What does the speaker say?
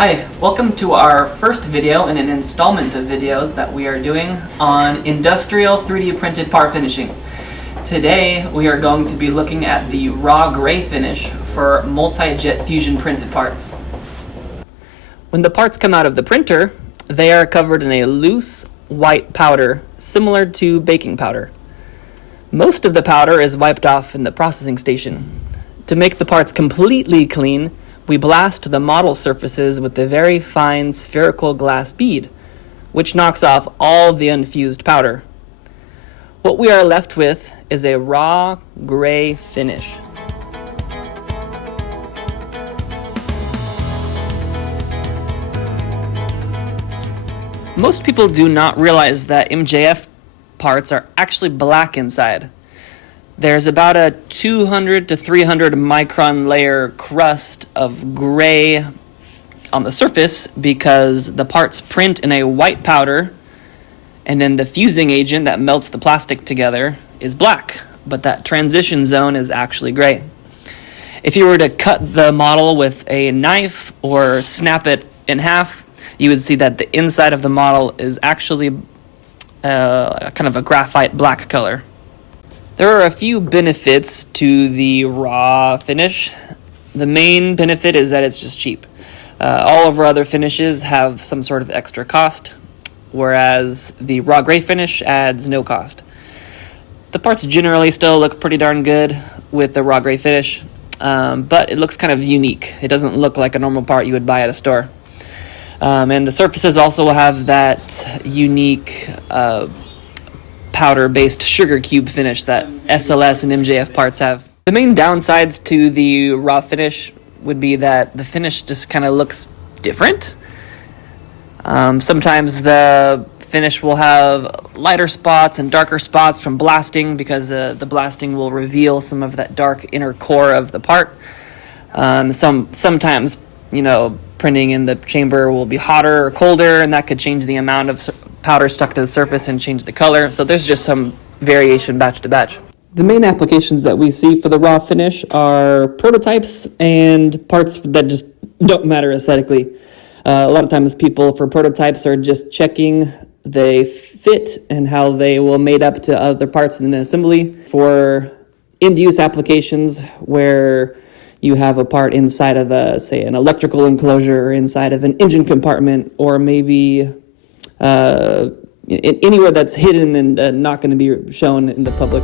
Hi, welcome to our first video in an installment of videos that we are doing on industrial 3D printed part finishing. Today we are going to be looking at the raw gray finish for multi-jet fusion printed parts. When the parts come out of the printer, they are covered in a loose white powder similar to baking powder. Most of the powder is wiped off in the processing station. To make the parts completely clean, we blast the model surfaces with a very fine spherical glass bead, which knocks off all the unfused powder. What we are left with is a raw gray finish. Most people do not realize that MJF parts are actually black inside. There's about a 200 to 300 micron layer crust of gray on the surface because the parts print in a white powder, and then the fusing agent that melts the plastic together is black, but that transition zone is actually gray. If you were to cut the model with a knife or snap it in half, you would see that the inside of the model is actually kind of a graphite black color. There are a few benefits to the raw finish. The main benefit is that it's just cheap. All of our other finishes have some sort of extra cost, whereas the raw gray finish adds no cost. The parts generally still look pretty darn good with the raw gray finish, but it looks kind of unique. It doesn't look like a normal part you would buy at a store. And the surfaces also have that unique powder-based sugar cube finish that SLS and MJF parts have. The main downsides to the raw finish would be that the finish just kind of looks different. Sometimes the finish will have lighter spots and darker spots from blasting because the blasting will reveal some of that dark inner core of the part. Sometimes, printing in the chamber will be hotter or colder, and that could change the amount of powder stuck to the surface and change the color. So there's just some variation batch to batch. The main applications that we see for the raw finish are prototypes and parts that just don't matter aesthetically. A lot of times people for prototypes are just checking they fit and how they will mate up to other parts in an assembly. For end-use applications where you have a part inside of say an electrical enclosure or inside of an engine compartment, or maybe anywhere that's hidden and not going to be shown in the public.